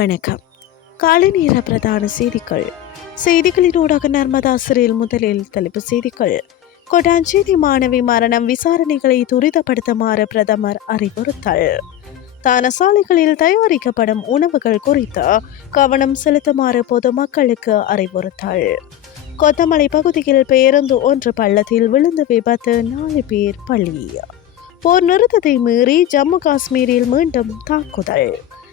வணக்கம். காலை நேர பிரதான செய்திகள். செய்திகளினூடாக நர்மதா சிறையில் முதலில் தலைப்பு செய்திகள். கொடாஞ்சேரி மாணவி மரணம் விசாரணைகளை துரிதப்படுத்துமாறு பிரதமர் அறிவுறுத்தல். தானசாலைகளில் தயாரிக்கப்படும் உணவுகள் குறித்து கவனம் செலுத்துமாறு பொதுமக்களுக்கு அறிவுறுத்தல். கொத்தமலை பகுதியில் பேருந்து ஒன்று பள்ளத்தில் விழுந்து விபத்து நாலு பேர் பலி. போர் நிறுத்தத்தை மீறி ஜம்மு காஷ்மீரில் மீண்டும் தாக்குதல்.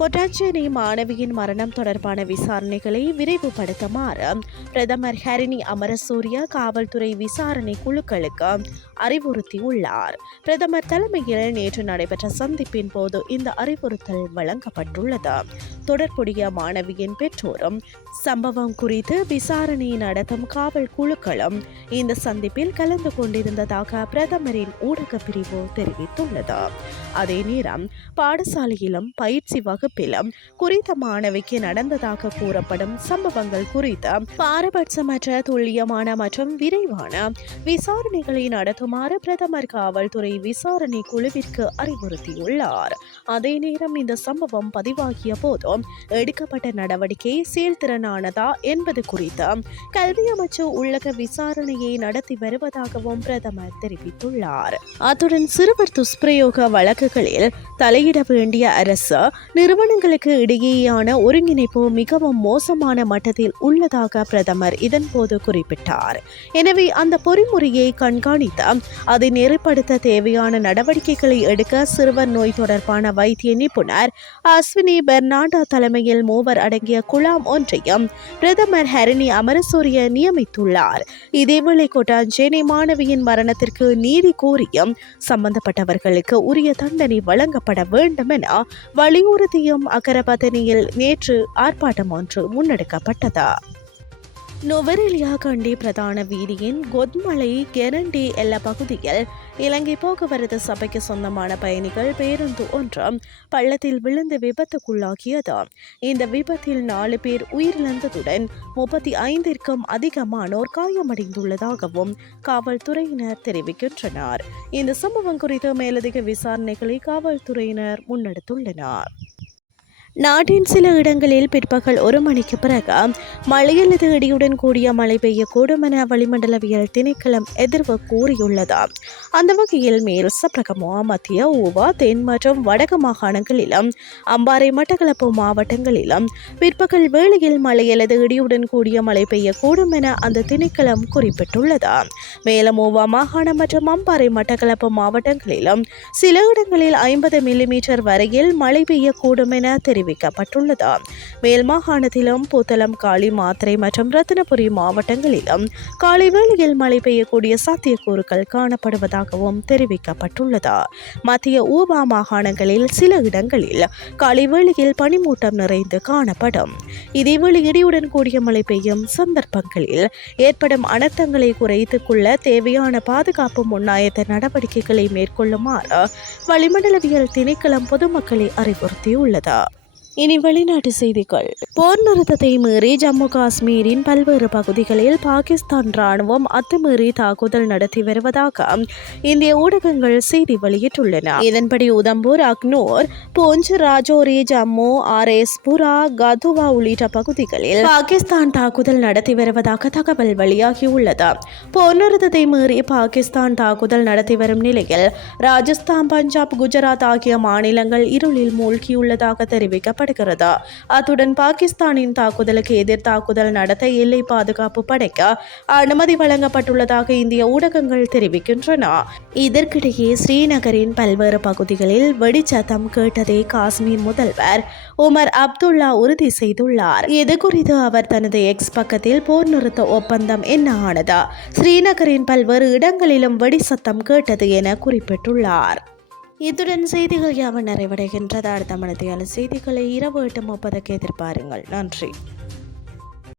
கொட்டாச்சேரி மாணவியின் மரணம் தொடர்பான விசாரணைகளை விரைவுபடுத்துமாறு பிரதமர் ஹரிணி அமரசூரிய காவல்துறை விசாரணை குழுக்களுக்கு அறிவுறுத்தியுள்ளார். பிரதமர் தலைமையில் நேற்று நடைபெற்ற சந்திப்பின் போது இந்த அறிவுறுத்தல் வழங்கப்பட்டுள்ளது. தொடர்புடைய மாணவியின் பெற்றோரும் சம்பவம் குறித்து விசாரணை நடத்தும் காவல் குழுக்களும் இந்த சந்திப்பில் கலந்து கொண்டிருந்ததாக பிரதமரின் ஊடக பிரிவு தெரிவித்துள்ளது. அதே நேரம் பாடசாலையிலும் பயிற்சி வகுப்பு வகுப்பிலும் குறித்த மாணவிக்கு நடந்ததாக கூறப்படும் சம்பவங்கள் குறித்து பாரபட்சமற்ற துல்லியமான மற்றும் விரைவான விசாரணைகளை நடத்துமாறு பிரதமர் காவல்துறை விசாரணை குழுவிற்கு அறிவுறுத்தியுள்ளார். அதே நேரம் இந்த சம்பவம் பதிவாகிய போதும் எடுக்கப்பட்ட நடவடிக்கை செயல்திறனானதா என்பது குறித்து கல்வி அமைச்சு உள்ளக விசாரணையை நடத்தி வருவதாகவும் பிரதமர் தெரிவித்துள்ளார். அத்துடன் சிறுவர் துஷ்பிரயோக வழக்குகளில் தலையிட வேண்டிய அரசு நிறுவனங்களுக்கு இடையேயான ஒருங்கிணைப்பு மிகவும் மோசமான மட்டத்தில் உள்ளதாக பிரதமர் இதன்போது குறிப்பிட்டார். எனவே அந்த பொறிமுறையை கண்காணித்து அதை நெறிப்படுத்த தேவையான நடவடிக்கைகளை எடுக்க சிறுவர் நோய் தொடர்பான வைத்திய நிபுணர் அஸ்வினி பெர்னாண்டா தலைமையில் மூவர் அடங்கிய குழாம் ஒன்றையும் பிரதமர் ஹரிணி அமரசூரிய நியமித்துள்ளார். இதேவேளை கொட்டாஞ்சேனை மாணவியின் மரணத்திற்கு நீதி கோரியும் சம்பந்தப்பட்டவர்களுக்கு உரிய தண்டனை வழங்கப்பட வேண்டும் என வலியுறுத்தியும் அகரபதனியில் நேற்று ஆர்ப்பாட்டம் ஒன்று முன்னெடுக்கப்பட்டது. நுவரெலியா கண்டி பிரதான வீதியின் கொத்மலை கெரண்டி எல்ல பகுதியில் இலங்கை போக்குவரத்து சபைக்கு சொந்தமான பயணிகள் பேருந்து ஒன்று பள்ளத்தில் விழுந்து விபத்துக்குள்ளாகியது. இந்த விபத்தில் நாலு பேர் உயிரிழந்ததுடன் முப்பத்தி ஐந்திற்கும் அதிகமானோர் காயமடைந்துள்ளதாகவும் காவல்துறையினர் தெரிவிக்கின்றனர். இந்த சம்பவம் குறித்து மேலதிக விசாரணைகளை காவல்துறையினர் முன்னெடுத்துள்ளனர். நாட்டின் சில இடங்களில் பிற்பகல் ஒரு மணிக்கு பிறகு மழை அல்லது இடியுடன் கூடிய மழை பெய்யக்கூடும் என வளிமண்டலவியல் திணைக்களம் எதிர்வு கூறியுள்ளது. அந்த வகையில் மேல் சப்ரகமோ மத்திய ஊவா தென் மற்றும் வடக்கு மாகாணங்களிலும் அம்பாறை மட்டக்களப்பு மாவட்டங்களிலும் பிற்பகல் வேளையில் மழை அல்லது இடியுடன் கூடிய மழை பெய்யக்கூடும் என அந்த திணைக்களம் குறிப்பிட்டுள்ளது. மேலும் ஊவா மாகாணம் மற்றும் அம்பாறை மட்டக்களப்பு மாவட்டங்களிலும் சில இடங்களில் ஐம்பது மில்லிமீட்டர் வரையில் மழை பெய்யக்கூடும் என தெரிவிக்கப்பட்டுள்ளது மேல் மாகாணத்திலும் புத்தளம் காளி மாத்திரை மற்றும் ரத்தினபுரி மாவட்டங்களிலும் காலை வேளையில் மழை பெய்யக்கூடிய சாத்தியக்கூறுகள் காணப்படுவதாகவும் தெரிவிக்கப்பட்டுள்ளது. மத்திய ஊபா மாகாணங்களில் சில இடங்களில் காலை வேளையில் பனிமூட்டம் நிறைந்து காணப்படும். இதேவேளை இடியுடன் கூடிய மழை பெய்யும் சந்தர்ப்பங்களில் ஏற்படும் அனர்த்தங்களை குறைத்துக் கொள்ள தேவையான பாதுகாப்பு முன்னாயத்த நடவடிக்கைகளை மேற்கொள்ளுமாறு வளிமண்டலவியல் திணைக்களம் பொதுமக்களை அறிவுறுத்தியுள்ளது. இனி வெளிநாட்டு செய்திகள். போர் நிறுத்தத்தை மீறி ஜம்மு காஷ்மீரின் பல்வேறு பகுதிகளில் பாகிஸ்தான் ராணுவம் அத்துமீறி தாக்குதல் நடத்தி வருவதாக இந்திய ஊடகங்கள் செய்தி வெளியிட்டுள்ளன. இதன்படி உதம்பூர் அக்னூர் பூஞ்ச் ராஜோரி ஜம்மு ஆர்எஸ் புரா கதுவா உள்ளிட்ட பகுதிகளில் பாகிஸ்தான் தாக்குதல் நடத்தி வருவதாக தகவல் வெளியாகியுள்ளது. போர் நிறுத்தத்தை மீறி பாகிஸ்தான் தாக்குதல் நடத்தி வரும் நிலையில் ராஜஸ்தான் பஞ்சாப் குஜராத் ஆகிய மாநிலங்கள் இருளில் மூழ்கியுள்ளதாக தெரிவிக்கப்பட்டது வருகிறது அத்துடன் பாகிஸ்தானின் தாக்குதலுக்கு எதிர் தாக்குதல் நடத்த எல்லை பாதுகாப்பு படைக்க அனுமதி வழங்கப்பட்டுள்ளதாக இந்திய ஊடகங்கள் தெரிவிக்கின்றன. இதற்கிடையே ஸ்ரீநகரின் பல்வேறு பகுதிகளில் வெடிச்சத்தம் கேட்டதை காஷ்மீர் முதல்வர் உமர் அப்துல்லா உறுதி செய்துள்ளார். இது குறித்து அவர் தனது எக்ஸ் பக்கத்தில் போர் நிறுத்த ஒப்பந்தம் என்ன ஆனதா? ஸ்ரீநகரின் பல்வேறு இடங்களிலும் வெடிசத்தம் கேட்டது என குறிப்பிட்டுள்ளார். இத்துடன் செய்திகள் யாவும் நிறைவடைகின்றது? அடுத்த மனதியால செய்திகளை இரவு எட்டு முப்பதுக்கு எதிர்பாருங்கள். நன்றி.